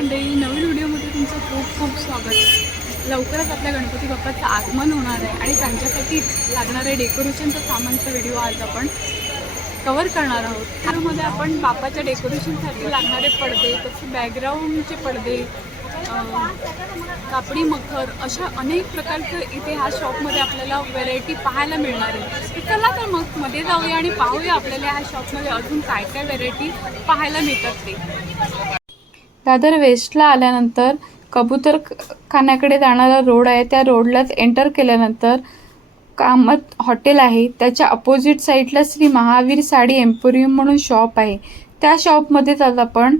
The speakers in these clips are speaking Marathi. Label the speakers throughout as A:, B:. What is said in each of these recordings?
A: मंडळी नवीन व्हिडिओमध्ये तुमचं खूप खूप स्वागत. लवकरच आपल्या गणपती बाप्पाचं आगमन होणार आहे आणि त्यांच्यासाठी लागणारे डेकोरेशनचं सामानचा व्हिडिओ आज आपण कवर करणार आहोत. त्यामध्ये आपण बाप्पाच्या डेकोरेशनसाठी लागणारे पडदे तसे बॅकग्राऊंडचे पडदे कापडी मखर अशा अनेक प्रकारचे इथे ह्या शॉपमध्ये आपल्याला व्हेरायटी पाहायला मिळणार आहे. चला तर मग मध्ये जाऊया आणि पाहूया आपल्याला ह्या शॉपमध्ये अजून काय काय व्हेरायटी पाहायला मिळतात ते. दादर वेस्टला आल्यानंतर कबूतर खाण्याकडे जाणारा रोड आहे. त्या रोडलाच एंटर केल्यानंतर कामत हॉटेल आहे. त्याच्या अपोजिट साईडला श्री महावीर साडी एम्पोरियम म्हणून शॉप आहे. त्या शॉपमध्येच आज आपण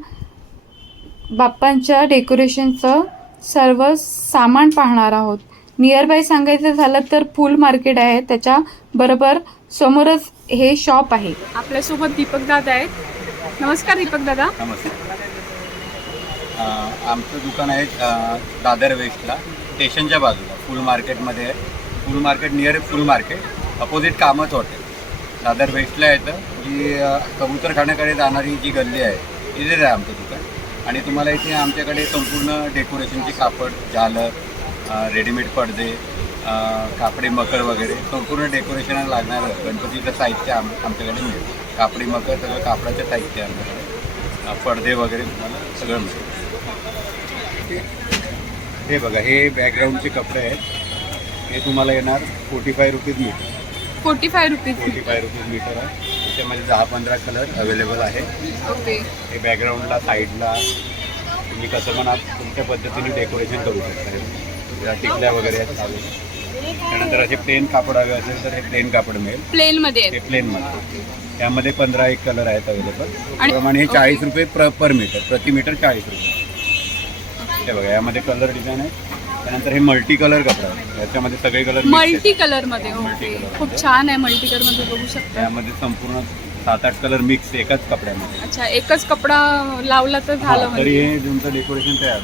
A: बाप्पांच्या डेकोरेशनचं सर्व सामान पाहणार आहोत. नियर बाय सांगायचं झालं तर फुल मार्केट आहे. त्याच्या बरोबर समोरच हे शॉप आहे. आपल्यासोबत दीपक दादा आहेत. नमस्कार दीपक दादा
B: नमस्ते अं, आमचं दुकान आहे दादर वेस्टला. स्टेशनच्या बाजूला फुल मार्केटमध्ये आहे. Phool market near Phool market. Opposite Kamat hotel Dadar वेस्टला येतं. जी अं, कबूतरखान्याकडे जाणारी जी गल्ली आहे तिथेच आहे आमचं दुकान. आणि तुम्हाला इथे आमच्याकडे संपूर्ण डेकोरेशनची कापड झालं रेडीमेड पडदे कापडी मकर वगैरे संपूर्ण डेकोरेशनला लागणारं गणपतीचं साहित्य आम आमच्याकडे मिळेल कापडी मकर सगळं कापडाचं साहित्य आमच्याकडे. पडदे वगैरे तुम्हाला सगळं मिळेल हे बघा हे बॅकग्राऊंडचे कपडे आहेत. हे तुम्हाला येणार forty five rupees meter
A: forty five rupees
B: forty five rupees meter आहे. त्याच्यामध्ये दहा पंधरा कलर अवेलेबल आहे.
A: ओके.
B: हे बॅकग्राऊंडला साईडला तुम्ही कसं पण तुमच्या पद्धतीने डेकोरेशन करू शकता. या टिकल्या वगैरे आहेत चालू. त्यानंतर असे प्लेन कापड हवे असेल तर हे प्लेन कापड मिळेल.
A: प्लेन मध्ये
B: ते प्लेनमध्ये त्यामध्ये पंधरा एक कलर आहेत अवेलेबल
A: आणि-
B: प्रमाणे हे चाळीस रुपये प्र पर मीटर प्रति मीटर चाळीस रुपये. हे बघा यामध्ये कलर डिझाईन आहे. त्यानंतर हे मल्टी कलर कपडा आहे याच्यामध्ये सगळे कलर
A: मल्टी कलरमध्ये ओके. खूप छान आहे मल्टी कलरमध्ये बघू शकता.
B: यामध्ये संपूर्ण सात आठ कलर मिक्स एकाच कपड्यामध्ये.
A: अच्छा एकच कपडा लावला तर झालं
B: हा, तरी
A: म्हणजे.
B: हे तुमचं डेकोरेशन तयार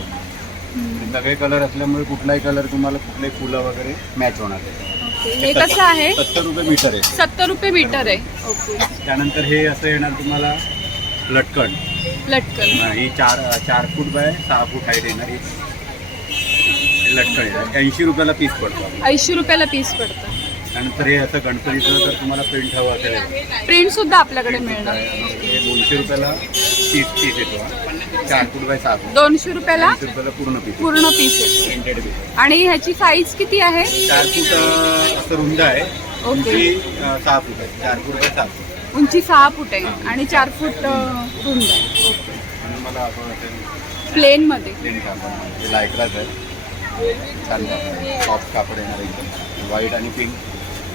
A: हम्म.
B: सगळे कलर असल्यामुळे कुठलाही कलर तुम्हाला कुठले फुलं वगैरे मॅच होणार
A: ओके. हे कसं आहे?
B: सत्तर रुपये मीटर आहे.
A: सत्तर रुपये मीटर आहे. ओके.
B: त्यानंतर हे असं येणार तुम्हाला लटकन.
A: लटकन.
B: हा, चार चार फूट बाय सहा फूट हाईट येणार लटकन येणार ऐंशी रुपयाला पीस पडतो.
A: ऐंशी रुपयाला पीस पडतं.
B: त्यानंतर हे असं गणपतीचं जर तुम्हाला प्रिंट हवं असेल
A: प्रिंट सुद्धा आपल्याकडे मिळणार.
B: हे दोनशे रुपयाला पीस पीस येतो. चार फूट बाय सहा फूट.
A: दोनशे रुपयाला
B: दोनशे रुपयाला पूर्ण पीस
A: पूर्ण पीस येतो.
B: प्रिंटेड पीस
A: आणि ह्याची साईज किती आहे?
B: चार फूट असं रुंद आहे.
A: ओके.
B: उंची अं, सहा फूट आहे. चार फूट बाय सहा फूट.
A: उंची सहा फूट आहे आणि चार फूट रुंद आहे.
B: आणि मला असं वाटेल
A: प्लेन मध्ये.
B: प्लेन कापड. हे लायक्राच आहे. छान कापड आहे. सॉफ्ट कापड येणार एकदम. व्हाईट आणि पिंक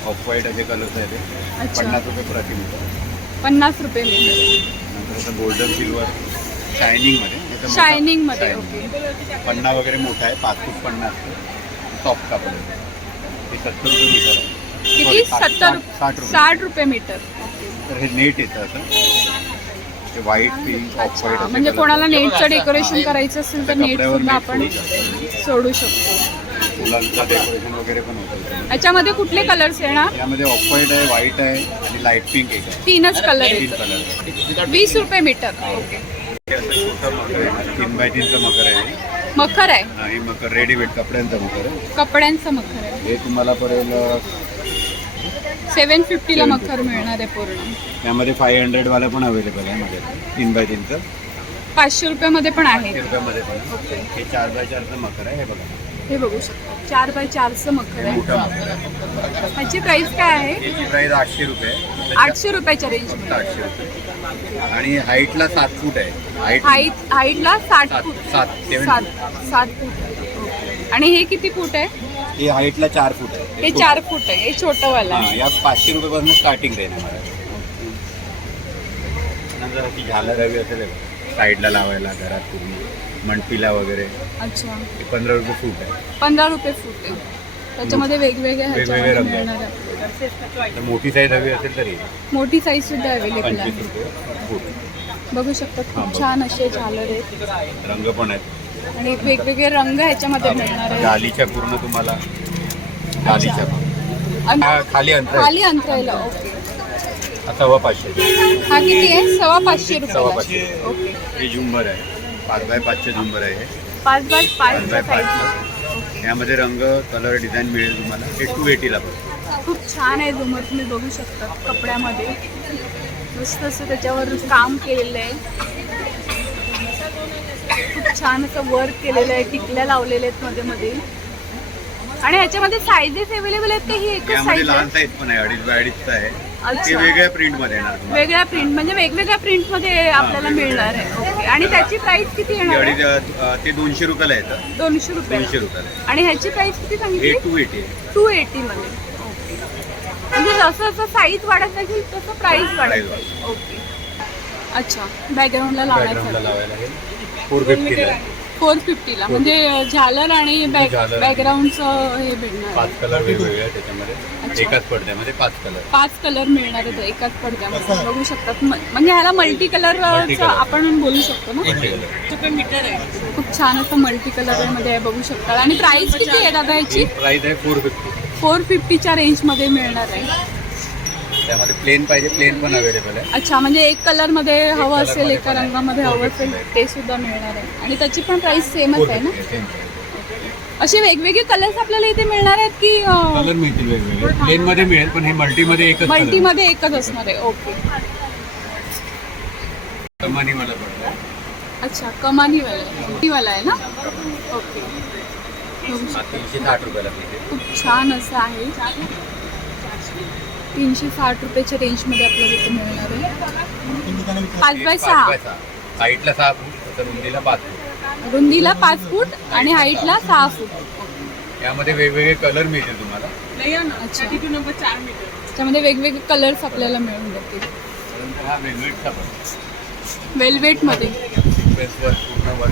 B: ऑफ व्हाईट असे कलर्स आहेत ते.
A: अच्छा.
B: पन्नास रुपये प्रति मीटर.
A: पन्नास रुपये मीटर.
B: नंतर असं गोल्डन सिल्वर शायनिंगमध्ये याचं मोठा-
A: शायनिंगमध्ये
B: Shining.
A: ओके
B: पन्ना वगैरे मोठा आहे. पाच फूट पन्ना असतं सॉफ्ट कापड आहे. ते सत्तर रुपये मीटर आहे.
A: किती?
B: Sorry, साठ-
A: सत्तर
B: साठ- साठ रुपये.
A: साठ रुपये मीटर.
B: तर हे नेट येतं असं ते व्हाईट पिंक ऑफ व्हाईट
A: म्हणजे कोणाला नेटचं डेकोरेशन करायचं असेल तर नेट सुद्धा आपण
B: सोडू शकतो. फुलांचं डेकोरेशन वगैरे पण होतं.
A: याच्यामध्ये कुठले कलर्स येणार?
B: यामध्ये ऑफ व्हाईट आहे व्हाईट आहे आणि लाइट पिंक एक आहे.
A: तीनच कलर
B: तीन कलर
A: वीस रुपये मीटर. ओके.
B: हे आहे. तीन बाय तीनचं मकर आहे.
A: मखर आहे.
B: हा, हे मकर रेडीमेड कपड्यांचं मकर आहे.
A: कपड्यांचं मखर आहे.
B: हे तुम्हाला पडेल
A: सेवन फिफ्टीला मखर मिळणार आहे पूर्ण.
B: यामध्ये फाय हंड्रेडवाला पण अवेलेबल आहे माझ्याकडे तीन बाय तीनचं
A: पाचशे रुपयामध्ये पण आहे.
B: रुपयामध्ये पण. हे चार बाय चारचं मकर आहे हे बघा.
A: हे बघू शकता. चार बाय चारचं मखर
B: हे
A: आहे. ह्याची प्राइस काय आहे?
B: याची प्राईस आठशे रुपये. आहे.
A: आठशे रुपयाच्या रेंज
B: आठशे रुपये. आणि हाईटला सात फूट आहे. हाईट
A: हाईट हाईटला
B: सात-
A: फूट.
B: सात, seven
A: सात सात फूट. आणि हे किती फूट आहे?
B: हे हाईटला चार फूट आहे.
A: हे चार फूट आहे हे छोटं वाला
B: हा
A: आहे
B: या पाचशे रुपयापासून स्टार्टिंग रेंज आहे मला. नंतर अशी झालर हवी असेल साईडला लावायला घरात पूर्ण. मंडपीला वगैरे.
A: अच्छा.
B: पंधरा रुपये फूट आहे.
A: पंधरा रुपये फूट आहे. त्याच्यामध्ये वेगवेगळे
B: वेगवेगळे
A: ह्याच्यामध्ये
B: रंग.
A: मिळणार आहे.
B: तर मोठी साईज हवी असेल तरी.
A: मोठी साईज सुद्धा अवेलेबल
B: पंचवीस
A: आहे.
B: रुपये फूट.
A: बघू शकता
B: हा,
A: खूप
B: बघ.
A: छान असे झालर आहेत
B: रंग पण आहेत.
A: आणि वेगवेगळे रंग ह्याच्यामध्ये मिळणार आहे
B: गालीच्या पूर्ण तुम्हाला? गालीच्या पण हा, खाली अंतर आहे.
A: खाली अंतरायला ओके.
B: हा सव्वा पाचशे.
A: हा किती आहे? सव्वा पाचशे
B: सव्वा
A: रुपये
B: पाचशे.
A: ओके.
B: हे झुंबर आहे. पाच बाय पाचचे झुंबर आहे हे.
A: पाच बाय
B: पाच
A: पाच
B: बाय पाचचं यामध्ये रंग कलर डिझाईन मिळेल तुम्हाला. हे टू एटीला पण.
A: खूप छान आहे झुमर तुम्ही बघू शकता कपड्यामध्ये. मस्त असं त्याच्यावर काम केलेलं आहे. छान असं वर्क केलेलं आहे टिकल्या लावलेल्या आहेत मध्ये मध्ये. आणि ह्याच्यामध्ये साईजेस अवेलेबल आहेत का? ही एकच
B: यामध्ये
A: साईज
B: लहान
A: आहे
B: साईज पण आहे अडीच बाय अडीचचं आहे. ते
A: अच्छा
B: वेगळ्या प्रिंटमध्ये येणार तुम्हाला.
A: वेगळ्या प्रिंट म्हणजे वेगवेगळ्या प्रिंटमध्ये आपल्याला मिळणार आहे. ओके आणि त्याची प्राइस किती
B: ते
A: येणार
B: अडीच
A: आहे
B: अ, ते दोनशे रुपयाला येतं.
A: दोनशे रुपये
B: दोनशे रुपयाला आहे.
A: आणि ह्याची प्राइस किती
B: हे
A: सांगितली
B: टू एटी
A: टू एटी मध्ये. ओके म्हणजे जसं जसं साईज वाढत जाईल तसं प्राइस वाढत
B: Price
A: जाईल. ओके अच्छा. बॅकग्राऊंडला
B: बॅकग्राऊंडला
A: लावायचं
B: लावायला लागेल. फोर फिफ्टीला
A: फोर फिफ्टीला म्हणजे झालर आणि बॅक
B: झालर.
A: बॅकग्राऊंडचं हे भेटणार.
B: पाच
A: आहे.
B: कलर वेगवेगळे त्याच्यामध्ये. एकाच पडद्यामध्ये पाच कलर
A: पाच कलर मिळणार आहेत एकाच पडद्यामध्ये. बघू शकतात. म- म्हणजे ह्याला मल्टी कलर. आपण बोलू शकतो ना? खूप छान असं मल्टी कलरमध्ये आहे बघू शकता आणि प्राइस किती आहे दादा ह्याची
B: प्राइस आहे फोर फिफ्टी
A: फोर फिफ्टीच्या रेंजमध्ये मिळणार आहे.
B: त्यामध्ये प्लेन पाहिजे प्लेन पण अवेलेबल आहे.
A: अच्छा म्हणजे एक कलरमध्ये हवं असेल एका. रंगामध्ये हवं असेल ते सुद्धा मिळणार आहे. आणि त्याची पण प्राइस सेमच आहे ना असे वेगवेगळे कलर्स आपल्याला इथे मिळणार आहेत की
B: कलर मिळतील वेगवेगळे. प्लेन मध्ये मिळेल पण हे मल्टी मध्ये एकच
A: मल्टी मध्ये एकच असणार आहे. ओके
B: कमानी पडतं
A: अच्छा कमानीवाला वाला. आहे ना? ओके.
B: हा
A: खूप छान असं आहे. तीनशे साठ रुपयाच्या रेंजमध्ये आपल्याला इथे मिळणार आहे. पाच बाय सहा.
B: हाईटला सहा फूट तर रुंदीला पाच फूट.
A: रुंदीला पाच फूट आणि हाईटला सहा फूट.
B: यामध्ये वेगवेगळे कलर मिळतील तुम्हाला.
A: अच्छा. त्याच्यामध्ये वेगवेगळे कलर्स आपल्याला मिळून जातील.
B: हा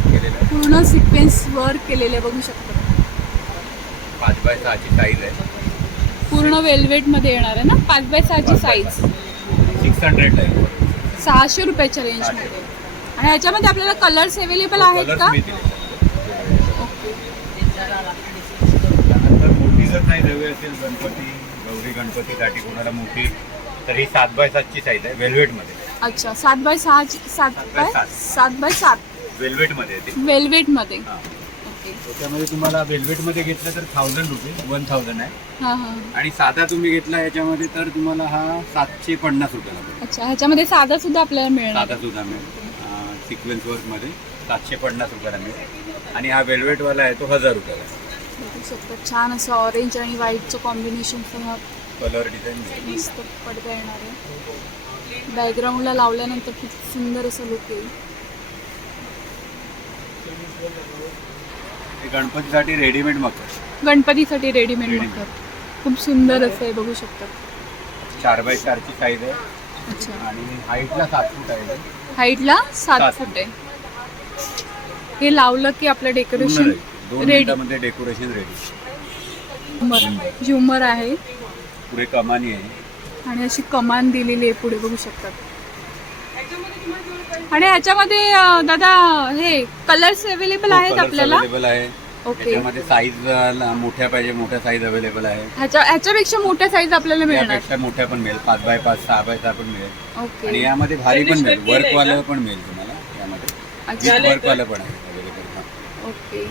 B: केलेला आहे
A: पूर्ण सिक्वेन्स वर्क केलेले बघू शकता.
B: पाच बाय सहाची साईज आहे.
A: पूर्ण वेल्वेटमध्ये येणार आहे ना? पाच बाय सहाची साईज
B: सिक्स हंड्रेडला आहे.
A: सहाशे रुपयाच्या रेंजमध्ये आणि ह्याच्यामध्ये आपल्याला कलर्स अवेलेबल आहेत
B: कलर्स
A: का?
B: मिळतील.
A: ओके
B: त्यानंतर मोठी जर साईज हवी असेल गणपती गौरी गणपतीसाठी कोणाला मोठी तर ही सात बाय सातची साईज आहे वेल्वेटमध्ये.
A: अच्छा सात बाय सहाची सात
B: बाय सात.
A: बाय सात.
B: वेल्वेटमध्ये
A: वेल्वेटमध्ये.
B: हां. त्याच्यामध्ये तुम्हाला वेल्वेटमध्ये घेतलं तर थाउजंड रुपीज वन थाउजंड आहे.
A: हां हां.
B: आणि साधा तुम्ही घेतला याच्यामध्ये तर तुम्हाला हा सातशे पन्नास रुपयाला पडेल
A: अच्छा ह्याच्यामध्ये साधा सुद्धा आपल्याला मिळणार.
B: साधा सुद्धा मिळेल. सिक्वेन्स वर्कमध्ये सातशे पन्नास रुपयाला मिळेल. आणि हा वेल्वेटवाला आहे तो हजार रुपयाला. आहे.
A: बघू शकता. छान असं ऑरेंज आणि व्हाईटचं कॉम्बिनेशन सह
B: कलर डिझाईन मिळेल
A: मस्त पडदा येणार आहे. बॅकग्राऊंडला लावल्यानंतर खूप सुंदर असं लुक येईल.
B: हे गणपतीसाठी रेडीमेड मकर.
A: गणपतीसाठी रेडीमेड
B: Readymade.
A: मकर. खूप सुंदर असं आहे बघू शकता.
B: चार बाय चारची साईज आहे.
A: अच्छा.
B: आणि हाईटला सात फूट आहे.
A: हाईटला सात
B: सात.
A: फूट आहे. हे लावलं की आपलं
B: पूर्ण
A: डेकोरेशन.
B: दोन
A: रेडी
B: मिनिटामध्ये डेकोरेशन रेडी
A: झुमर. आहे.
B: पुढे कमानी आहे.
A: आणि अशी कमान दिलेली आहे पुढे बघू शकतात आणि ह्याच्यामध्ये अं, दादा हे कलर्स अवेलेबल आहेत आपल्याला?
B: अवेलेबल आहे.
A: ओके
B: त्याच्यामध्ये साईज मोठ्या पाहिजे मोठ्या साईज अवेलेबल आहे.
A: ह्याच्या ह्याच्यापेक्षा मोठ्या साईज आपल्याला मिळणार.
B: त्यापेक्षा मोठ्या पण मिळेल. पाच बाय पाच सहा बाय सहा पण मिळेल. आणि
A: ओके
B: यामध्ये भारी पण मिळेल. वर्कवालं पण मिळेल तुम्हाला यामध्ये.
A: अच्छा.
B: विथ वर्कवालं पण आहे अवेलेबल
A: ओके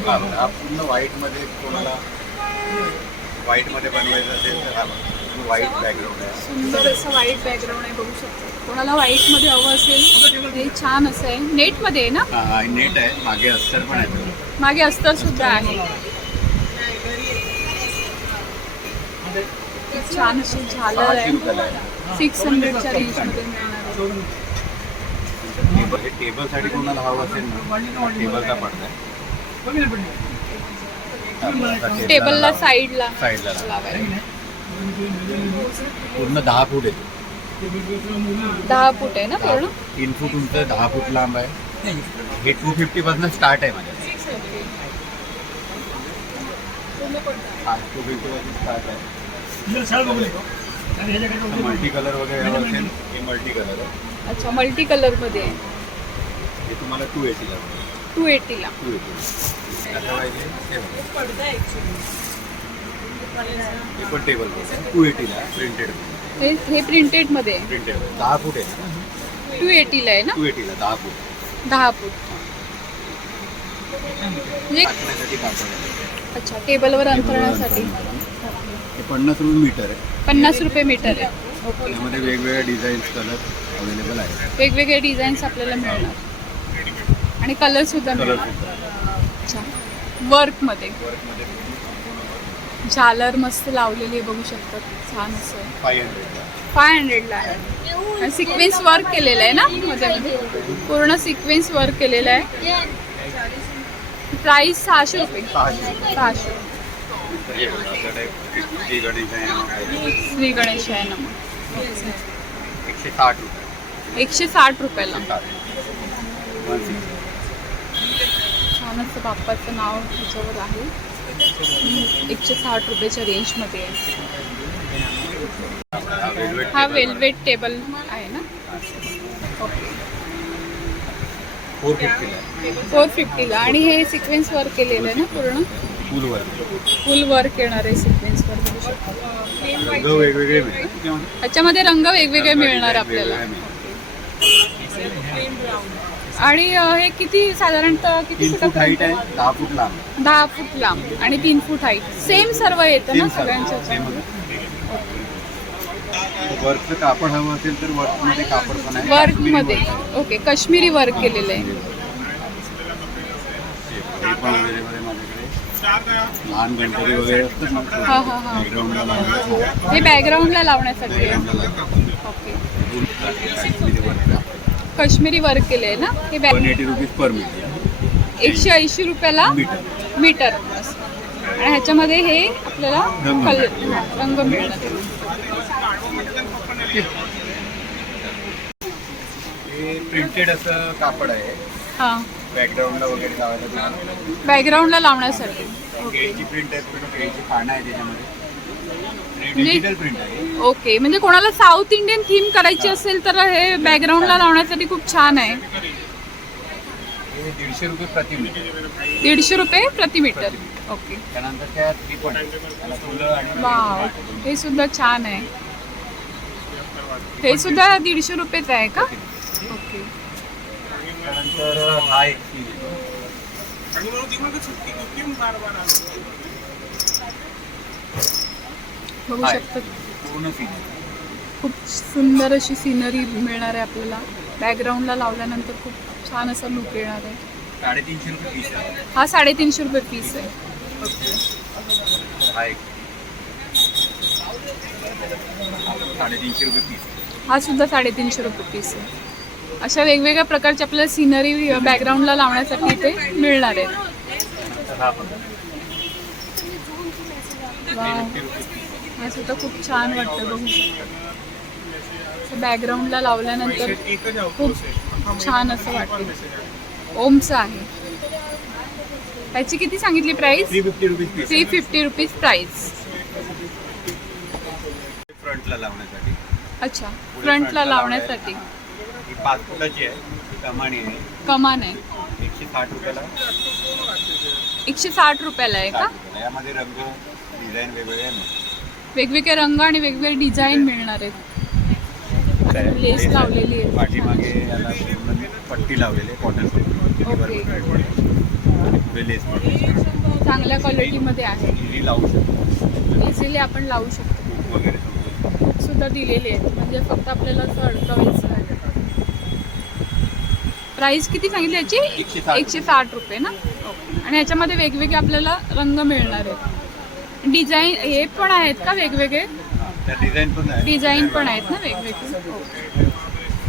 B: हा. बघा, हा पूर्ण व्हाईटमध्ये कोणाला व्हाईटमध्ये बनवायचं असेल तर हा व्हाईट बॅकग्राऊंड आहे.
A: सुंदर असं व्हाईट बॅकग्राऊंड आहे बघू शकता. कोणाला व्हाईटमध्ये हवं असेल हे छान असं आहे. नेटमध्ये आहे ना?
B: हा नेट आहे. मागे अस्तर पण आहे.
A: मागे अस्तर सुद्धा आहे. छान अशी झालर
B: सहाशे
A: आहे. सिक्स हंड्रेडच्या रेंजमध्ये मिळणार आहे.
B: टेबल हे टेबलसाठी कोणाला हवं असेल ना टेबलचा पडदा आहे
A: टेबलला साईडला
B: साईडला लावायला पूर्ण दहा फूट येतो
A: दहा फूट आहे ना पूर्ण?
B: तीन फूट उंच दहा फूट लांब आहे. हे टू फिफ्टी पासून स्टार्ट आहे माझ्या. टू फिफ्टी पासून स्टार्ट आहे. मल्टी कलर वगैरे असेल हे मल्टी कलर आहे.
A: अच्छा मल्टी कलरमध्ये आहे.
B: हे तुम्हाला टू एटीला
A: टू एटीला
B: टू एटी असं पाहिजे ते बघा. हे पण टेबल टू एटीला प्रिंटेड
A: हे हे प्रिंटेडमध्ये आहे.
B: प्रिंटेड दहा फूट आहे
A: टू एटीला आहे ना?
B: टू एटीला दहा फूट.
A: दहा फूट. म्हणजे
B: टाकण्यासाठी कापड आहे
A: अच्छा टेबलवर अंथरण्यासाठी.
B: हे पन्नास रुपये मीटर आहे.
A: पन्नास रुपये मीटर आहे. ओके
B: त्यामध्ये वेगवेगळ्या डिझाईन्स कलर अवेलेबल आहेत.
A: वेगवेगळे डिझाईन्स आपल्याला मिळणार. आणि कलर सुद्धा
B: कलर
A: मिळणार. अच्छा. वर्कमध्ये
B: वर्कमध्ये
A: झालर मस्त लावलेली आहे बघू शकतात छान असं
B: फाय हंड्रेड
A: फाय हंड्रेडला आहे. आणि सिक्वेन्स वर्क केलेलं आहे ना मध्ये पूर्ण सिक्वेन्स वर्क केलेलं आहे. प्राईस सहाशे रुपये.
B: सहाशे. श्री गणेश आहे
A: श्री गणेश आहे ना.
B: एकशे साठ रुपये
A: एकशे साठ रुपयाला.
B: साठ
A: छान असं बाप्पाचं नाव त्याच्यावर आहे. एकशे साठ रुपयाच्या रेंजमध्ये आहे.
B: हा वेलवेट
A: वेल्वेट टेबल आहे ना? ओके
B: फोर फिफ्टीला
A: आणि हे सिक्वेन्स वर्क केलेलं आहे ना पूर्ण?
B: फुल वर्क
A: फुल वर्क येणार आहे सिक्वेन्स वर्क
B: रंग वेगवेगळे
A: त्याच्यामध्ये रंग वेगवेगळे मिळणार आपल्याला. आणि हे किती साधारणतः किती
B: तीन फूट? हाईट आहे दहा फूट लांब.
A: दहा फूट लांब आणि तीन फूट हाईट सेम सर्व येतं ना सगळ्यांच्या?
B: वर्कचं कापड हवं असेल तर वर्कमध्ये कापड पण आहे.
A: वर्कमध्ये ओके काश्मीरी वर्क केलेलं आहे.
B: हे पण माझ्याकडे. लहान गणपती वगैरे असतात ना
A: हा हा हा.
B: बॅकग्राऊंडला लावण्यासाठी.
A: हे बॅकग्राऊंडला लावण्यासाठी आहे.
B: बॅकग्राऊंडला लावतात
A: ओके.
B: काश्मीरी वर्क
A: केले आहे ना? हे
B: one eighty rupees per meter.
A: एकशे ऐंशी रुपयाला
B: मीटर.
A: आणि ह्याच्यामध्ये हे आपल्याला
B: रंग.
A: कल रंग मिळणार
B: हे प्रिंटेड असं कापड आहे.
A: हां.
B: बॅकग्राऊंडला वगैरे लावायला
A: बॅकग्राऊंडला लावण्यासाठी.
B: प्रिंट आहे त्याच्यामध्ये. डिजिटल प्रिंट आहे
A: ओके म्हणजे कोणाला साऊथ इंडियन थीम करायची असेल तर हे बॅकग्राऊंडला लावण्यासाठी खूप छान आहे.
B: हे दीडशे रुपये प्रति मीटर
A: दीडशे रुपये प्रति मीटर ओके
B: त्यानंतर त्या थ्री पण आहे. त्याला फुलं आणि
A: वाव हे सुद्धा छान आहे. हे सुद्धा दीडशे रुपयेच आहे का? ओके
B: त्यानंतर हा एक.
A: बघू
B: आहे. पूर्ण सीन
A: खूप सुंदर अशी सिनरी मिळणार आहे आपल्याला. बॅकग्राऊंडला लावल्यानंतर खूप छान असा लुक येणार आहे.
B: साडेतीनशे रुपये पीस आहे.
A: हा साडेतीनशे रुपये पीस आहे.
B: हा एक साडेतीनशे रुपये पीस
A: हा सुद्धा साडेतीनशे रुपये पीस आहे. अशा वेगवेगळ्या प्रकारच्या आपल्याला सिनरी बॅकग्राऊंडला लावण्यासाठी इथे मिळणार
B: हा पण रुपये पीस
A: हा सुद्धा खूप छान वाटतं बघू बॅकग्राऊंडला लावल्यानंतर खूप छान असं वाटतं. ओमचं आहे. त्याची किती सांगितली price
B: three fifty rupees
A: price
B: फ्रंटला लावण्यासाठी.
A: अच्छा फ्रंटला लावण्यासाठी.
B: पाच फुटाची आहे कमानी आहे.
A: कमान आहे.
B: एकशे साठ रुपयाला.
A: एकशे साठ रुपयाला आहे का.
B: यामध्ये रंग डिझाईन वेगवेगळे
A: वेगवेगळे रंग आणि वेगवेगळे डिझाईन मिळणार आहेत. लेस लावलेली आहे.
B: पाठीमागे याला पट्टी लावलेली आहे कॉटन
A: ओके.
B: पुढे लेस पट्टी
A: चांगल्या क्वालिटीमध्ये आहे.
B: इझी लावू शकतो.
A: इझिली आपण लावू शकतो.
B: वगैरे
A: सुद्धा दिलेले आहेत. म्हणजे फक्त आपल्याला असं अडकवायचं आहे प्राइस किती सांगितली याची?
B: एकशे साठ.
A: रुपये ना? आणि ह्याच्यामध्ये वेगवेगळे आपल्याला रंग मिळणार आहेत. डिझाईन हे पण आहेत का वेगवेगळे?
B: डिझाईन पण
A: आहेत. ना वेगवेगळे.